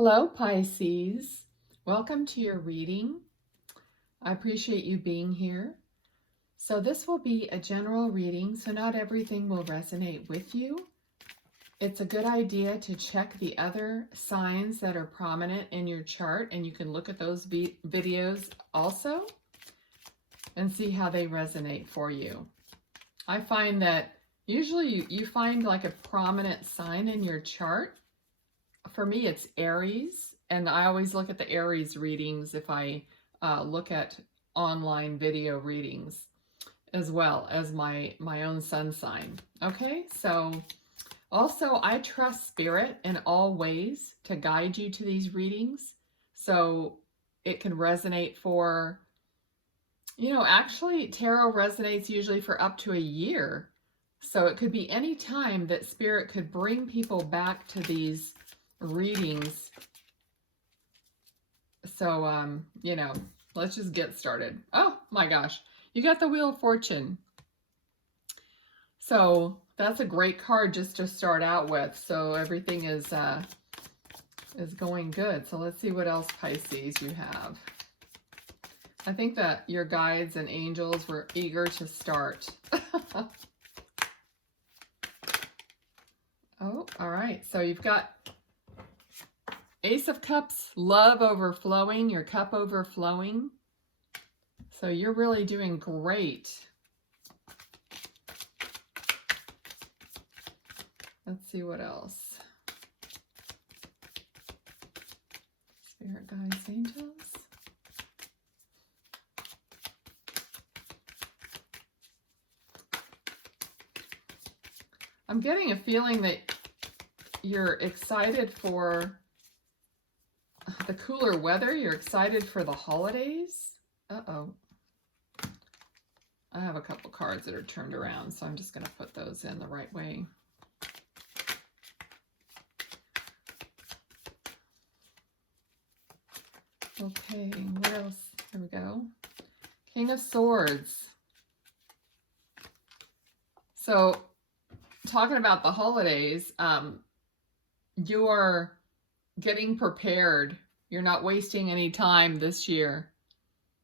Hello, Pisces. Welcome to your reading. I appreciate you being here. So this will be a general reading, so not everything will resonate with you. It's a good idea to check the other signs that are prominent in your chart, and you can look at those videos also and see how they resonate for you. I find that usually you find like a prominent sign in your chart. For me, it's Aries, and I always look at the Aries readings if I look at online video readings, as well as my own sun sign. Okay, so also I trust Spirit in all ways to guide you to these readings, so it can resonate for, actually tarot resonates usually for up to a year, so it could be any time that Spirit could bring people back to these readings. So let's just get started. Oh my gosh, you got the Wheel of Fortune. So that's a great card just to start out with, so everything is going good. So let's see what else, Pisces, you have. I think that your guides and angels were eager to start. Oh, all right, so you've got Ace of Cups, love overflowing, your cup overflowing. So you're really doing great. Let's see what else. Spirit guides, angels. I'm getting a feeling that you're excited for the cooler weather. You're excited for the holidays. Uh-oh. I have a couple cards that are turned around, so I'm just going to put those in the right way. Okay, what else? There we go. King of Swords. So, talking about the holidays, you are getting prepared. You're not wasting any time this year.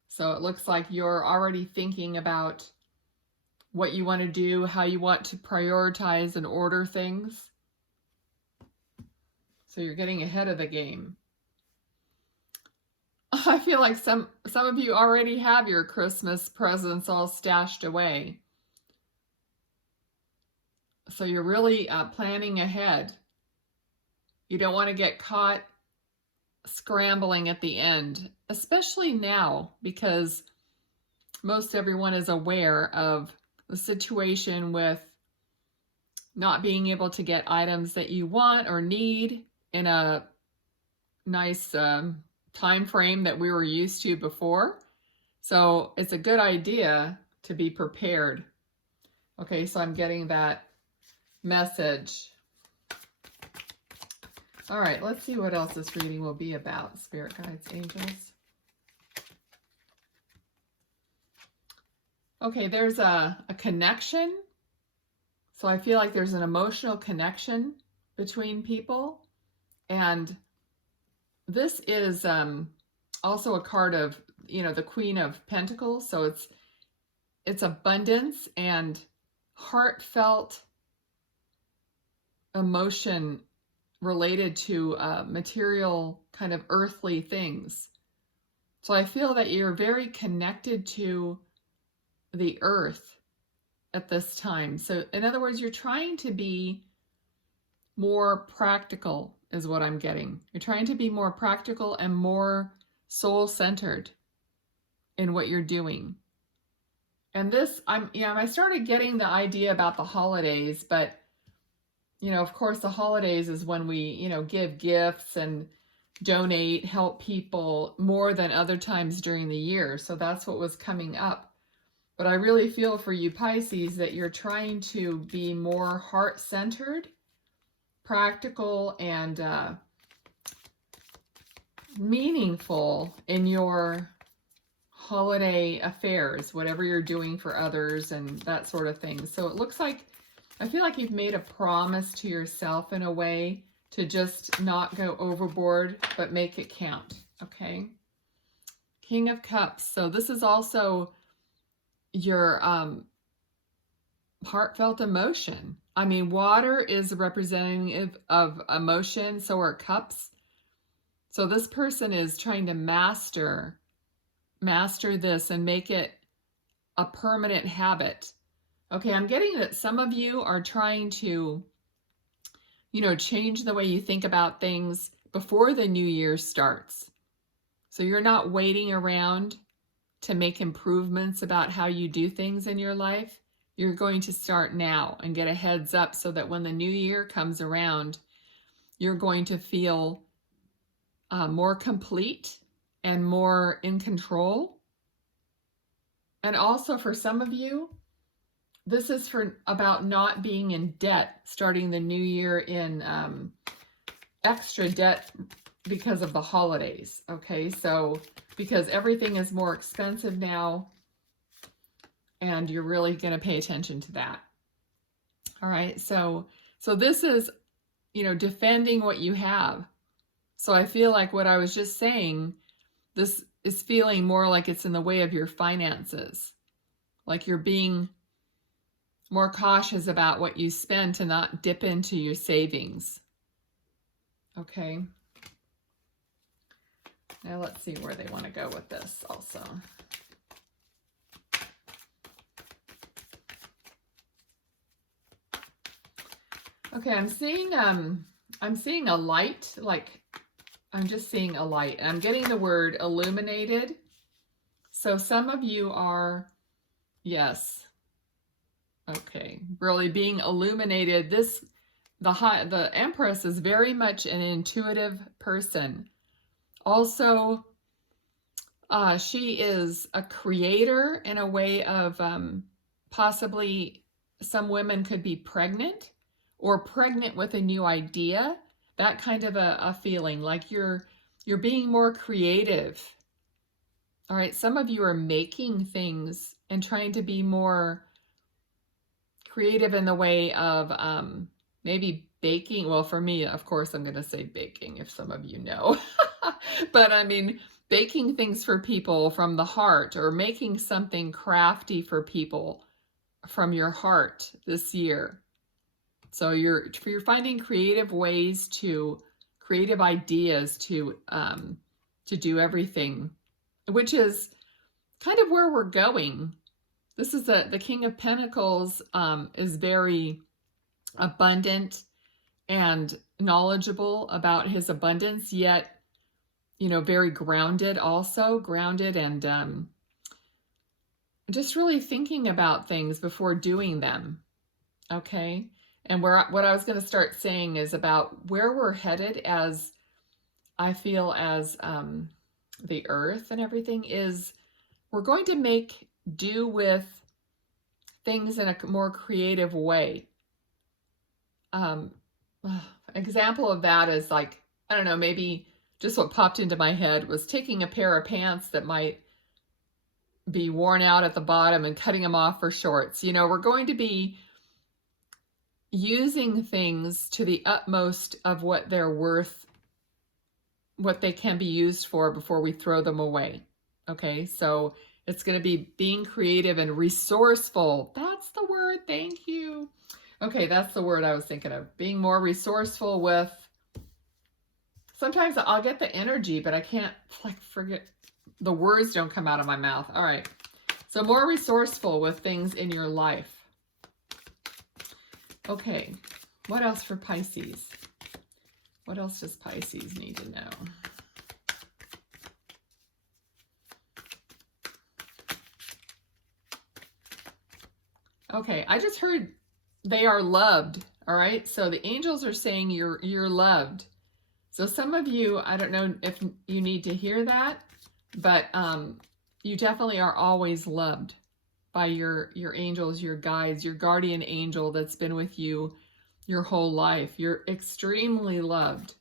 So it looks like you're already thinking about what you want to do, how you want to prioritize and order things. So you're getting ahead of the game. I feel like some of you already have your Christmas presents all stashed away. So you're really planning ahead. You don't want to get caught scrambling at the end, especially now, because most everyone is aware of the situation with not being able to get items that you want or need in a nice time frame that we were used to before. So it's a good idea to be prepared. Okay, so I'm getting that message. All right, let's see what else this reading will be about, Spirit guides, angels. Okay, there's a connection. So I feel like there's an emotional connection between people. And this is also a card of, the Queen of Pentacles. So it's abundance and heartfelt emotion related to material kind of earthly things. So I feel that you're very connected to the earth at this time. So in other words, you're trying to be more practical is what I'm getting. You're trying to be more practical and more soul-centered in what you're doing. And this, I started getting the idea about the holidays, but of course, the holidays is when we, give gifts and donate, help people more than other times during the year. So that's what was coming up. But I really feel for you, Pisces, that you're trying to be more heart-centered, practical, and meaningful in your holiday affairs, whatever you're doing for others and that sort of thing. So it looks like, I feel like you've made a promise to yourself in a way to just not go overboard, but make it count, okay? King of Cups. So this is also your heartfelt emotion. I mean, water is a representative of emotion, so are cups. So this person is trying to master this and make it a permanent habit. Okay, I'm getting that some of you are trying to, change the way you think about things before the new year starts. So you're not waiting around to make improvements about how you do things in your life. You're going to start now and get a heads up so that when the new year comes around, you're going to feel more complete and more in control. And also for some of you, this is about not being in debt, starting the new year in extra debt because of the holidays, okay? So because everything is more expensive now, and you're really going to pay attention to that. All right, so this is, defending what you have. So I feel like what I was just saying, this is feeling more like it's in the way of your finances. Like you're being more cautious about what you spend to not dip into your savings. Okay. Now let's see where they want to go with this also. Okay, I'm seeing a light, like I'm just seeing a light. I'm getting the word illuminated. So some of you are, yes. Okay, really being illuminated. The Empress is very much an intuitive person. Also, she is a creator in a way of possibly some women could be pregnant or pregnant with a new idea. That kind of a feeling, like you're being more creative. All right, some of you are making things and trying to be more creative in the way of maybe baking. Well, for me, of course, I'm going to say baking if some of you know. But I mean, baking things for people from the heart, or making something crafty for people from your heart this year. So you're finding creative ways creative ideas to do everything, which is kind of where we're going. This is the King of Pentacles is very abundant and knowledgeable about his abundance, yet, very grounded also, and just really thinking about things before doing them, okay? And what I was going to start saying is about where we're headed as, I feel, as the earth and everything is, we're going to make do with things in a more creative way. Example of that is like, I don't know, maybe just what popped into my head was taking a pair of pants that might be worn out at the bottom and cutting them off for shorts. We're going to be using things to the utmost of what they're worth, what they can be used for before we throw them away. Okay, so it's going to be being creative and resourceful. That's the word. Thank you. Okay, that's the word I was thinking of. Being more resourceful with, sometimes I'll get the energy, but I can't forget, the words don't come out of my mouth. All right, so more resourceful with things in your life. Okay, what else for Pisces? What else does Pisces need to know? Okay, I just heard they are loved, all right? So the angels are saying you're loved. So some of you, I don't know if you need to hear that, but you definitely are always loved by your angels, your guides, your guardian angel that's been with you your whole life. You're extremely loved.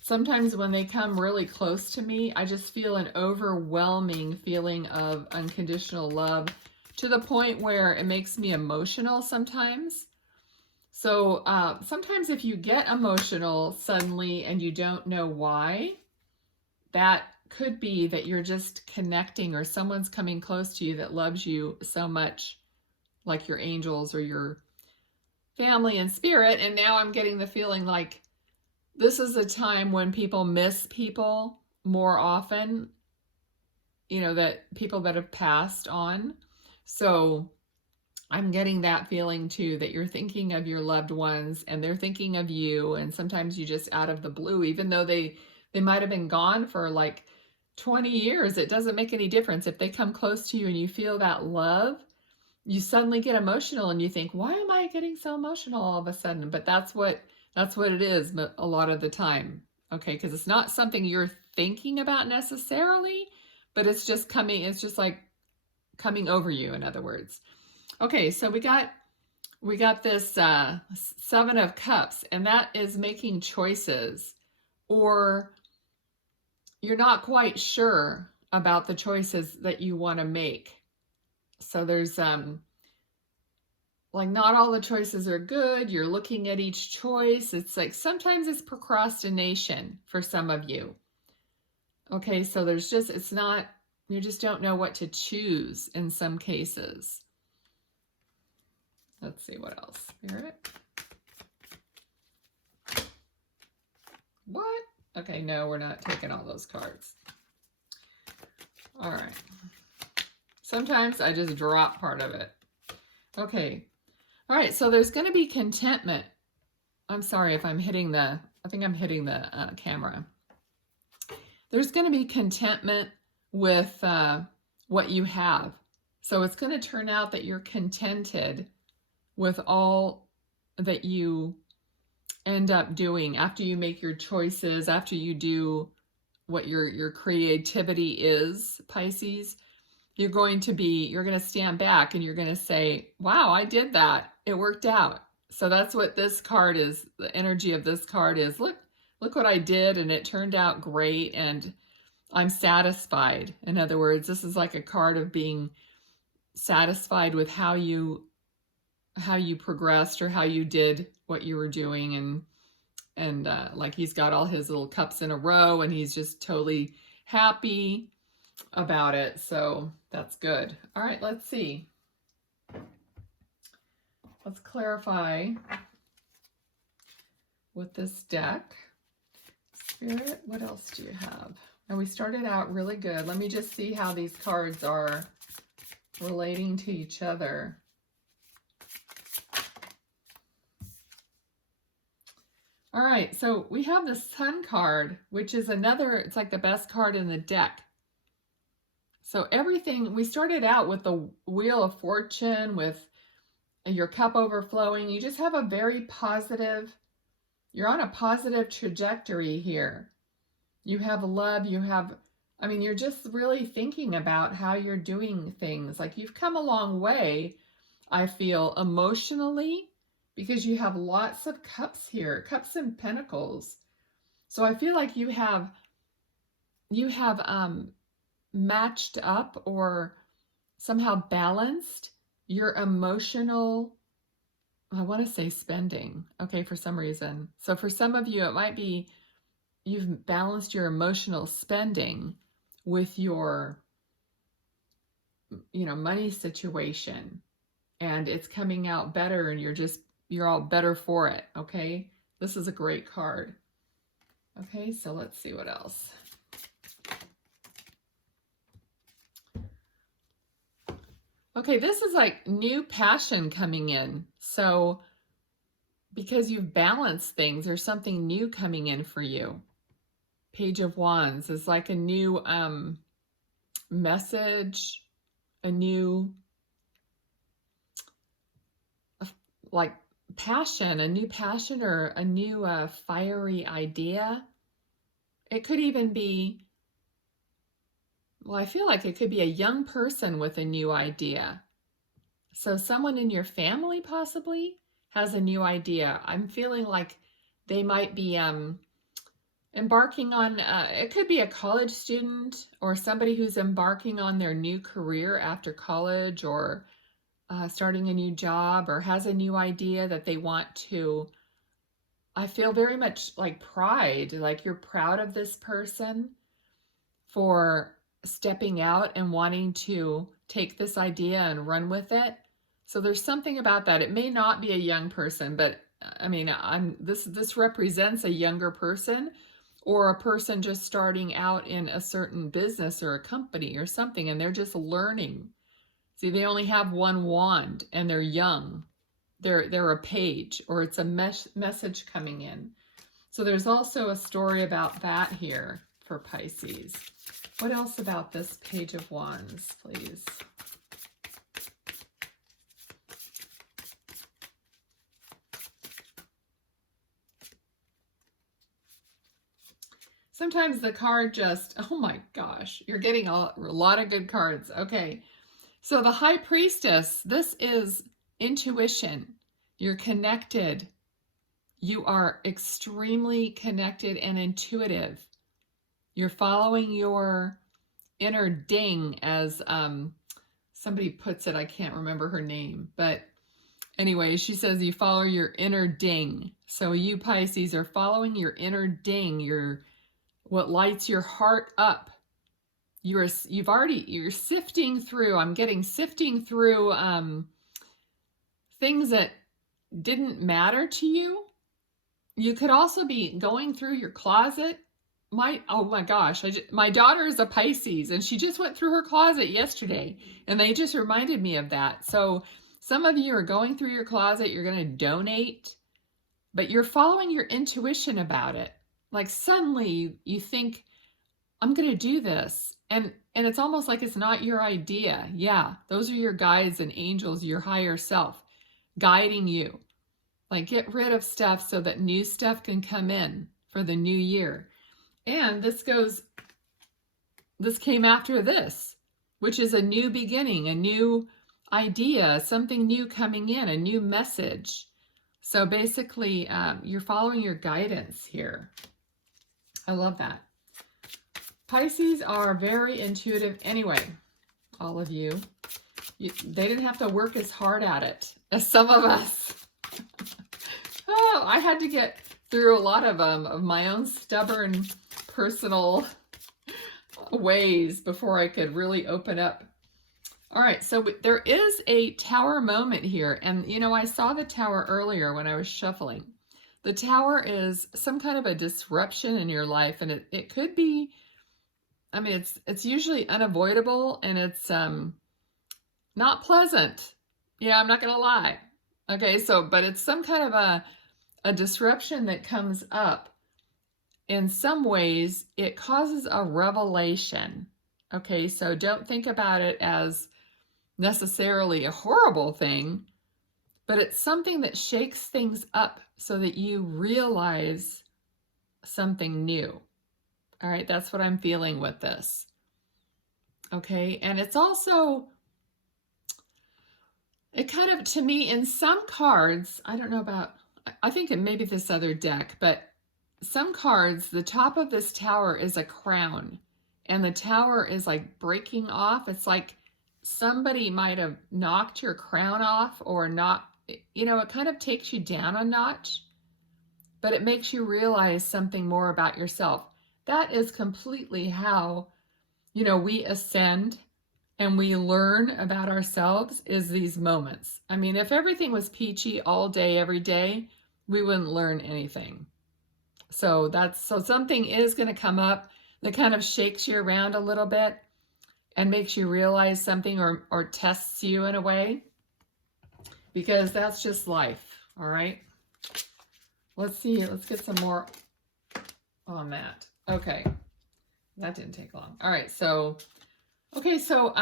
Sometimes when they come really close to me, I just feel an overwhelming feeling of unconditional love, to the point where it makes me emotional sometimes. So sometimes if you get emotional suddenly and you don't know why, that could be that you're just connecting, or someone's coming close to you that loves you so much, like your angels or your family and spirit. And now I'm getting the feeling like this is a time when people miss people more often, you know, that people that have passed on. So I'm getting that feeling too, that you're thinking of your loved ones and they're thinking of you. And sometimes you just out of the blue, even though they might have been gone for like 20 years, it doesn't make any difference. If they come close to you and you feel that love, you suddenly get emotional and you think, why am I getting so emotional all of a sudden? But that's what it is a lot of the time. Okay, because it's not something you're thinking about necessarily, but it's just coming, it's just like coming over you, in other words. Okay, so we got this Seven of Cups, and that is making choices, or you're not quite sure about the choices that you want to make. So there's like not all the choices are good. You're looking at each choice. It's like sometimes it's procrastination for some of you. Okay, so there's just, it's not, you just don't know what to choose in some cases. Let's see what else. Spirit. What? Okay, no, we're not taking all those cards. All right. Sometimes I just drop part of it. Okay. All right, so there's going to be contentment. I'm sorry if I'm hitting the, I think I'm hitting the camera. There's going to be contentment with what you have. So it's going to turn out that you're contented with all that you end up doing after you make your choices, after you do what your creativity is, Pisces. You're going to stand back and you're going to say, wow, I did that. It worked out. So that's what this card is. The energy of this card is, look what I did, and it turned out great, and I'm satisfied. In other words, this is like a card of being satisfied with how you progressed, or how you did what you were doing, and like he's got all his little cups in a row and he's just totally happy about it. So that's good. All right, let's see. Let's clarify with this deck. Spirit, what else do you have? And we started out really good. Let me just see how these cards are relating to each other. All right, so we have the Sun card, which is another, it's like the best card in the deck. So everything, we started out with the Wheel of Fortune, with your cup overflowing. You just have a very positive, you're on a positive trajectory here. You have love, you have, I mean, you're just really thinking about how you're doing things. Like you've come a long way, I feel, emotionally, because you have lots of cups here, cups and pentacles. So I feel like you have matched up or somehow balanced your emotional, I want to say spending, okay, for some reason. So for some of you, it might be you've balanced your emotional spending with your, money situation, and it's coming out better, and you're all better for it, okay? This is a great card. Okay, so let's see what else. Okay, this is like new passion coming in. So because you've balanced things, there's something new coming in for you. Page of Wands is like a new message, a new like passion, a new passion, or a new fiery idea. It could even be, well, I feel like it could be a young person with a new idea. So someone in your family possibly has a new idea. I'm feeling like they might be embarking on, it could be a college student or somebody who's embarking on their new career after college, or starting a new job or has a new idea that they want to. I feel very much like pride, like you're proud of this person for stepping out and wanting to take this idea and run with it. So there's something about that. It may not be a young person, but I mean, this represents a younger person or a person just starting out in a certain business or a company or something, and they're just learning. See, they only have one wand and they're young. They're a page, or it's a message coming in. So there's also a story about that here for Pisces. What else about this Page of Wands, please? Sometimes the card just, oh my gosh, you're getting a lot of good cards. Okay, so the High Priestess, this is intuition. You're connected. You are extremely connected and intuitive. You're following your inner ding, as somebody puts it. I can't remember her name, but anyway, she says you follow your inner ding. So you Pisces are following your inner ding, what lights your heart up. You're sifting through. I'm getting sifting through things that didn't matter to you. You could also be going through your closet. Oh my gosh, my daughter is a Pisces, and she just went through her closet yesterday, and they just reminded me of that. So some of you are going through your closet, you're going to donate, but you're following your intuition about it. Like suddenly you think, I'm going to do this. And it's almost like it's not your idea. Yeah, those are your guides and angels, your higher self, guiding you. Like get rid of stuff so that new stuff can come in for the new year. And this came after this, which is a new beginning, a new idea, something new coming in, a new message. So basically, you're following your guidance here. I love that. Pisces are very intuitive anyway, all of you. They didn't have to work as hard at it as some of us. Oh, I had to get through a lot of my own stubborn personal ways before I could really open up. All right, so there is a tower moment here. And, you know, I saw the tower earlier when I was shuffling. The tower is some kind of a disruption in your life. And it could be, I mean, it's usually unavoidable, and it's not pleasant. Yeah, I'm not going to lie. Okay, so, but it's some kind of a disruption that comes up. In some ways, it causes a revelation. Okay, so don't think about it as necessarily a horrible thing, but it's something that shakes things up so that you realize something new. All right, that's what I'm feeling with this. Okay, and it's also, it kind of, to me, in some cards, I don't know about, I think it may be this other deck, but some cards, the top of this tower is a crown, and the tower is like breaking off. It's like somebody might have knocked your crown off, or not, you know, it kind of takes you down a notch, but it makes you realize something more about yourself. That is completely how, you know, we ascend and we learn about ourselves, is these moments. I mean, if everything was peachy all day, every day, we wouldn't learn anything. So something is going to come up that kind of shakes you around a little bit and makes you realize something, or tests you in a way, because that's just life. All right. Let's see. Let's get some more on that. Okay. That didn't take long. All right. So, okay. So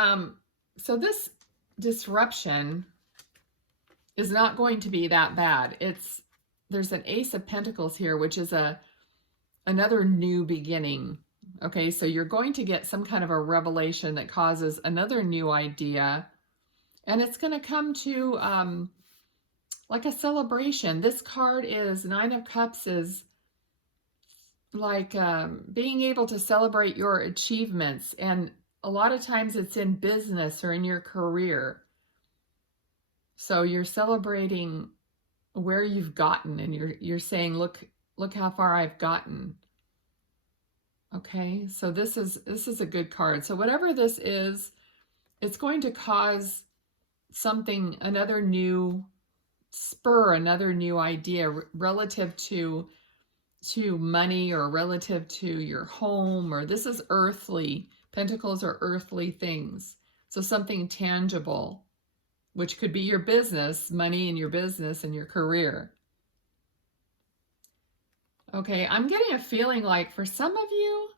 this disruption is not going to be that bad. There's an Ace of Pentacles here, which is another new beginning. Okay, so you're going to get some kind of a revelation that causes another new idea, and it's going to come to like a celebration. This card is Nine of Cups, is like being able to celebrate your achievements, and a lot of times it's in business or in your career. So you're celebrating where you've gotten, and you're saying, look how far I've gotten. Okay, so this is a good card. So whatever this is, it's going to cause something, another new spur, another new idea relative to money, or relative to your home, or this is earthly. Pentacles are earthly things. So something tangible, which could be your business, money in your business and your career. Okay, I'm getting a feeling like for some of you,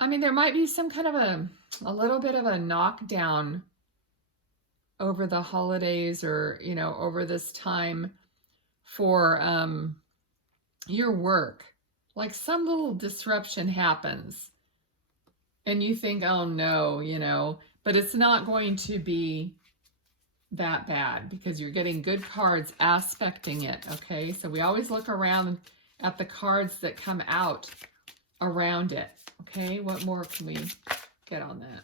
I mean, there might be some kind of a little bit of a knockdown over the holidays, or, you know, over this time for your work. Like some little disruption happens and you think, oh no, you know, but it's not going to be that bad because you're getting good cards aspecting it. Okay, so we always look around at the cards that come out around it. Okay, what more can we get on that?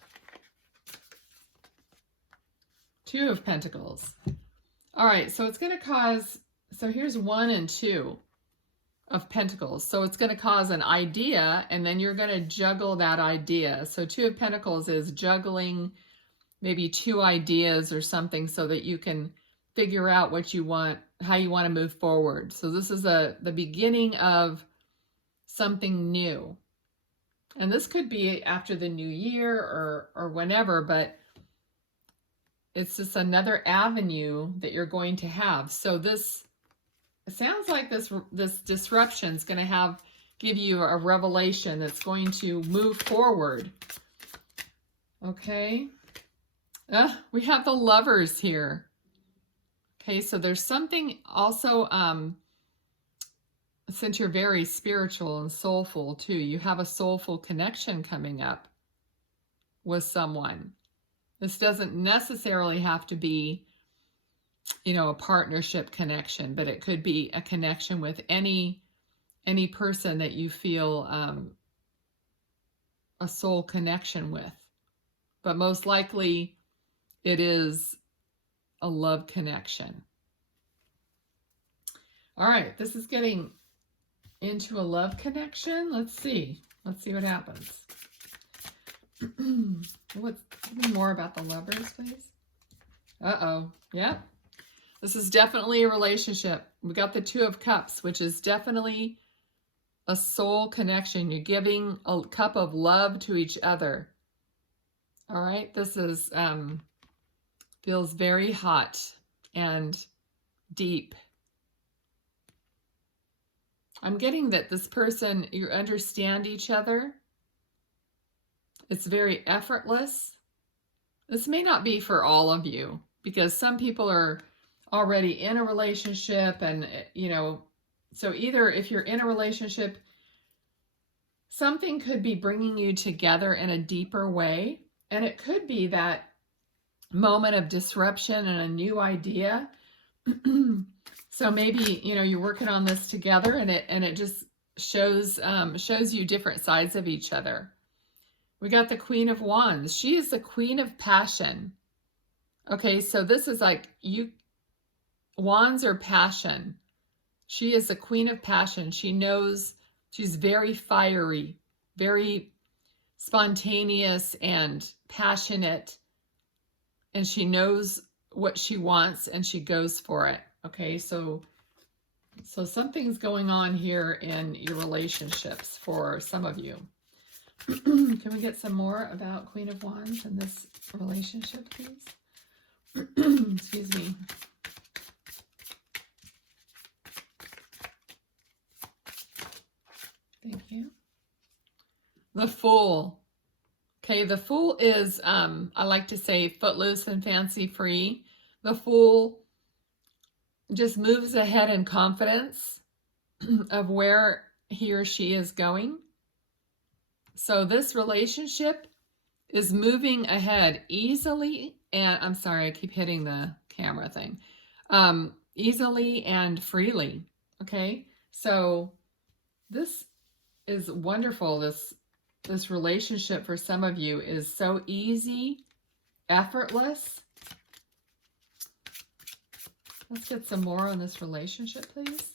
Two of Pentacles. All right, so it's going to cause, so here's 1 and 2 of Pentacles. So it's going to cause an idea, and then you're going to juggle that idea. So 2 of Pentacles is juggling maybe 2 ideas or something so that you can figure out what you want, how you want to move forward. So this is the beginning of something new. And this could be after the new year or whenever, but it's just another avenue that you're going to have. So this, it sounds like this disruption is going to give you a revelation that's going to move forward. Okay. We have the Lovers here. Okay, so there's something also, since you're very spiritual and soulful too, you have a soulful connection coming up with someone. This doesn't necessarily have to be, you know, a partnership connection, but it could be a connection with any person that you feel a soul connection with. But most likely it is a love connection. All right, this is getting into a love connection. Let's see what happens. Tell me more about the Lovers, please. Uh-oh. Yep. This is definitely a relationship. We got the 2 of Cups, which is definitely a soul connection. You're giving a cup of love to each other. All right. This is feels very hot and deep. I'm getting that this person, you understand each other. It's very effortless. This may not be for all of you because some people are already in a relationship, and, you know, so either if you're in a relationship, something could be bringing you together in a deeper way, and it could be that moment of disruption and a new idea. So maybe, you know, you're working on this together, and it just shows you different sides of each other. We got the Queen of Wands. She is the Queen of Passion. Okay, so this is like wands are passion. She is the Queen of Passion. She knows, she's very fiery, very spontaneous and passionate, and she knows what she wants and she goes for it. Okay, so something's going on here in your relationships for some of you. Can we get some more about Queen of Wands and this relationship, please? Excuse me. Thank you. The Fool. Okay, the Fool is, I like to say, footloose and fancy free. The Fool just moves ahead in confidence of where he or she is going. So this relationship is moving ahead easily, and I'm sorry, I keep hitting the camera thing. Easily and freely. Okay, so this is wonderful. This relationship for some of you is so easy, effortless. Let's get some more on this relationship, please.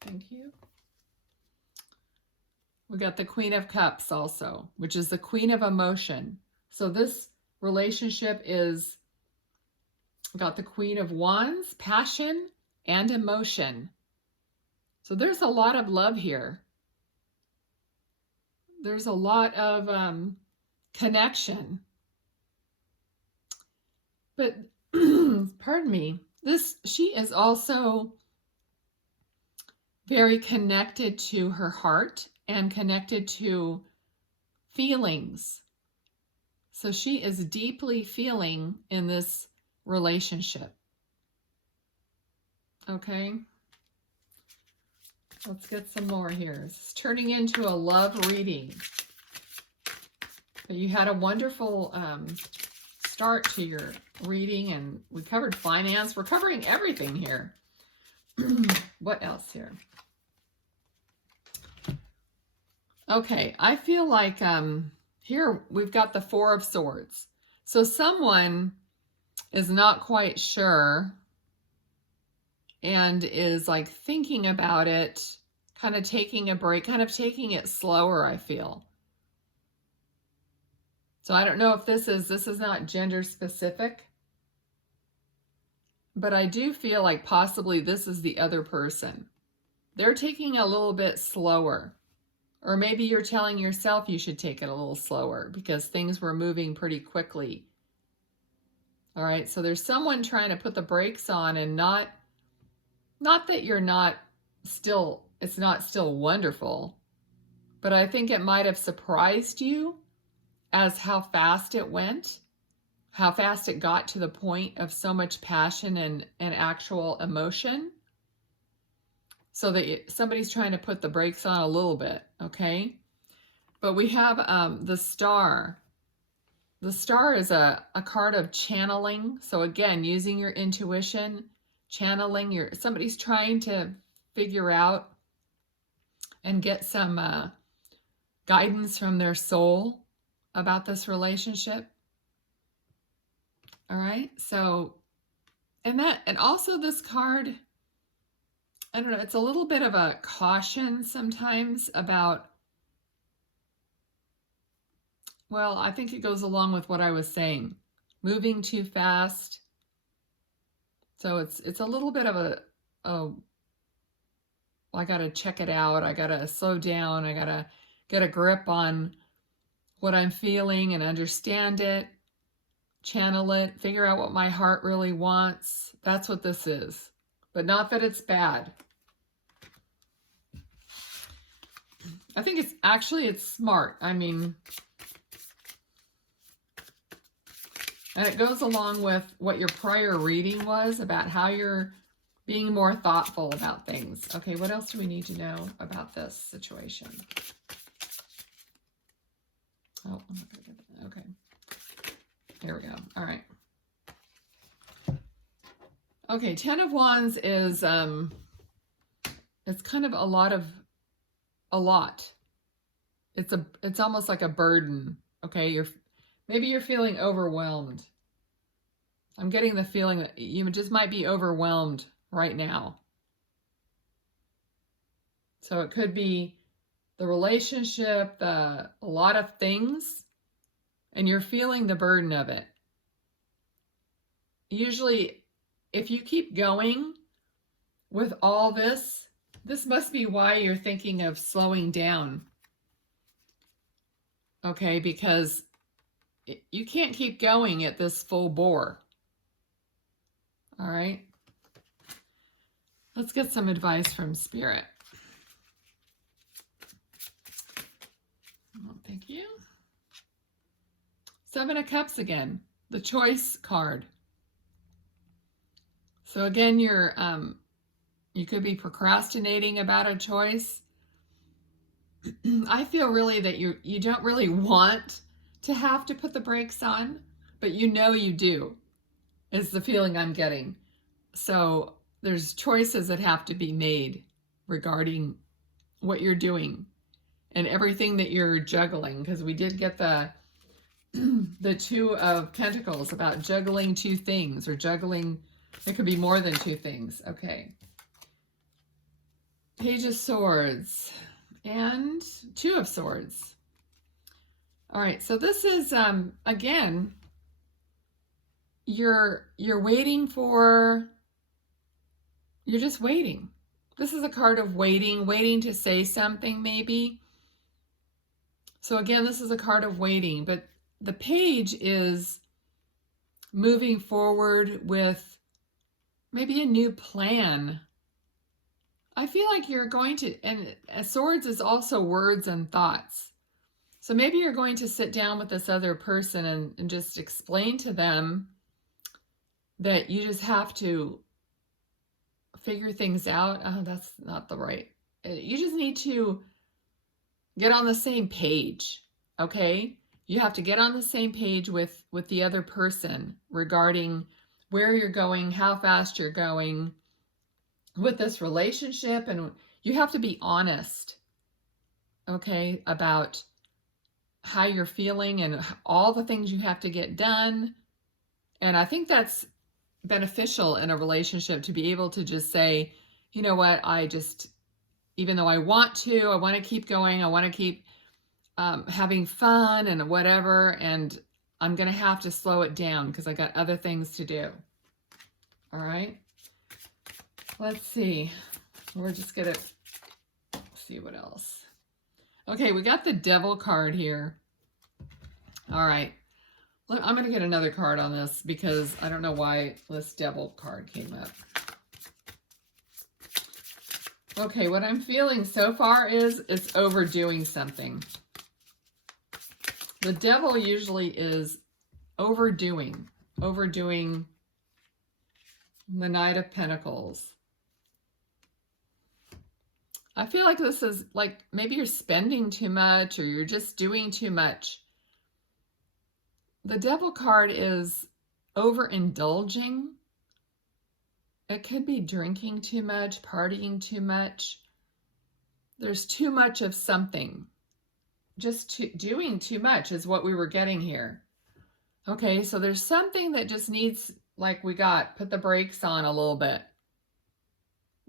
Thank you. We got the Queen of Cups also, which is the Queen of Emotion. So this relationship is, we got the Queen of Wands, passion and emotion. So there's a lot of love here. There's a lot of connection. But, pardon me, she is also very connected to her heart and connected to feelings. So she is deeply feeling in this relationship. Okay. Let's get some more here. It's turning into a love reading. But you had a wonderful start to your reading, and we covered finance. We're covering everything here. What else here? Okay, I feel like here we've got the Four of Swords. So someone is not quite sure and is like thinking about it, kind of taking a break, kind of taking it slower, I feel. So I don't know if this is not gender specific, but I do feel like possibly this is the other person. They're taking a little bit slower. Or maybe you're telling yourself you should take it a little slower because things were moving pretty quickly. All right, so there's someone trying to put the brakes on, and not that you're not still, it's not still wonderful, but I think it might have surprised you as how fast it went, how fast it got to the point of so much passion and actual emotion. So that somebody's trying to put the brakes on a little bit, okay? But we have the Star. The Star is a card of channeling. So again, using your intuition, channeling somebody's trying to figure out and get some guidance from their soul about this relationship. All right, so, and also this card, I don't know, it's a little bit of a caution sometimes about, well, I think it goes along with what I was saying, moving too fast. So it's a little bit of well, I got to check it out. I got to slow down. I got to get a grip on what I'm feeling and understand it, channel it, figure out what my heart really wants. That's what this is. But not that it's bad. I think it's smart. I mean, and it goes along with what your prior reading was about how you're being more thoughtful about things. Okay, what else do we need to know about this situation? Oh, okay. Here we go. All right. Okay, Ten of Wands is, it's kind of a lot. It's almost like a burden. Okay, maybe you're feeling overwhelmed. I'm getting the feeling that you just might be overwhelmed right now. So it could be the relationship, a lot of things, and you're feeling the burden of it. Usually, if you keep going with all this must be why you're thinking of slowing down. Okay, because you can't keep going at this full bore. All right. Let's get some advice from Spirit. Oh, thank you. Seven of Cups again, the Choice card. So again, you could be procrastinating about a choice. I feel really that you don't really want to have to put the brakes on, but you know you do, is the feeling I'm getting. So there's choices that have to be made regarding what you're doing and everything that you're juggling, because we did get the Two of Pentacles about juggling two things, or juggling It could be more than two things. Okay. Page of Swords and Two of Swords. All right, so this is, again, you're waiting for, you're just waiting. This is a card of waiting, waiting to say something maybe. So again, this is a card of waiting, but the page is moving forward with maybe a new plan. I feel like you're going to, and swords is also words and thoughts. So maybe you're going to sit down with this other person and just explain to them that you just have to figure things out. Oh, that's not the right. You just need to get on the same page, okay? You have to get on the same page with the other person regarding where you're going, how fast you're going with this relationship, and you have to be honest, okay, about how you're feeling and all the things you have to get done. And I think that's beneficial in a relationship, to be able to just say, you know what, even though I want to keep going, I want to keep having fun and whatever, and I'm going to have to slow it down because I got other things to do. All right. Let's see. We're just going to see what else. Okay, we got the Devil card here. All right. I'm going to get another card on this because I don't know why this Devil card came up. Okay, what I'm feeling so far is it's overdoing something. The Devil usually is overdoing the Knight of Pentacles. I feel like this is like maybe you're spending too much or you're just doing too much. The Devil card is overindulging. It could be drinking too much, partying too much. There's too much of something. Just doing too much is what we were getting here. Okay, so there's something that just needs, like put the brakes on a little bit.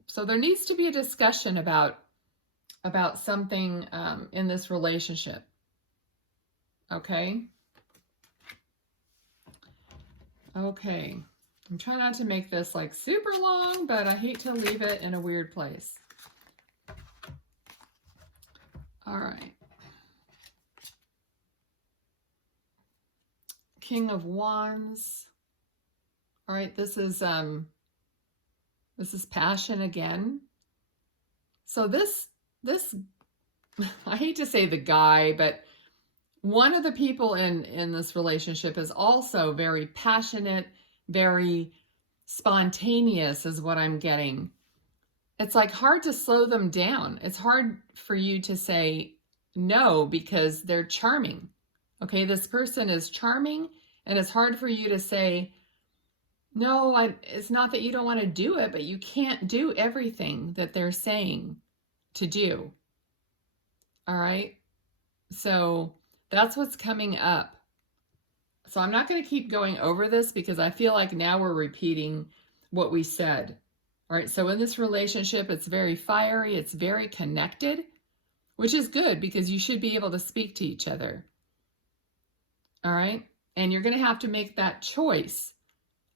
So there needs to be a discussion about something in this relationship. Okay? Okay. I'm trying not to make this like super long, but I hate to leave it in a weird place. All right. King of Wands. All right, this is passion again. So this I hate to say the guy, but one of the people in this relationship is also very passionate, very spontaneous is what I'm getting. It's like hard to slow them down. It's hard for you to say no because they're charming. Okay, this person is charming, and it's hard for you to say, no, it's not that you don't want to do it, but you can't do everything that they're saying to do. All right? So that's what's coming up. So I'm not going to keep going over this because I feel like now we're repeating what we said. All right, so in this relationship, it's very fiery, it's very connected, which is good because you should be able to speak to each other. All right? And you're going to have to make that choice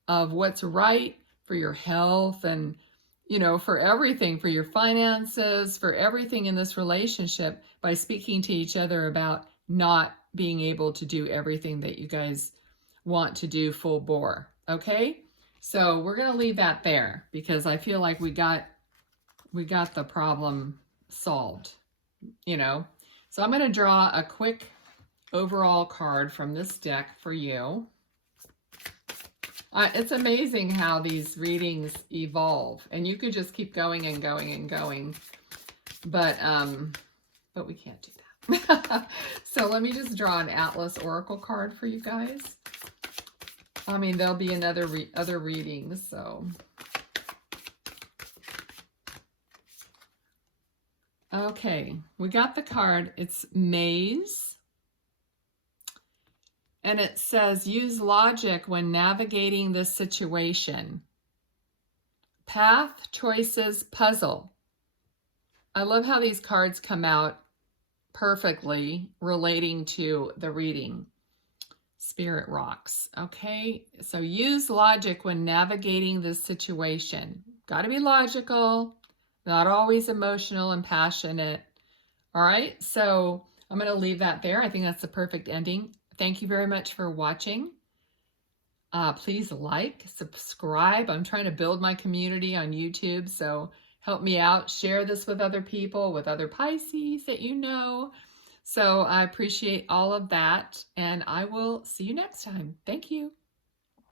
of what's right for your health and, you know, for everything, for your finances, for everything in this relationship by speaking to each other about not being able to do everything that you guys want to do full bore. Okay? So we're going to leave that there because I feel like we got the problem solved, you know. So I'm going to draw a quick overall card from this deck for you. It's amazing how these readings evolve, and you could just keep going and going and going, but we can't do that. So let me just draw an Atlas Oracle card for you guys. I mean, there'll be other readings, so. Okay, we got the card. It's Maze. And it says, use logic when navigating this situation. Path Choices Puzzle. I love how these cards come out perfectly relating to the reading. Spirit rocks. Okay, so use logic when navigating this situation. Got to be logical, not always emotional and passionate. All right, so I'm going to leave that there. I think that's the perfect ending. Thank you very much for watching. Please like, subscribe. I'm trying to build my community on YouTube, so help me out. Share this with other people, with other Pisces that you know. So I appreciate all of that, and I will see you next time. Thank you.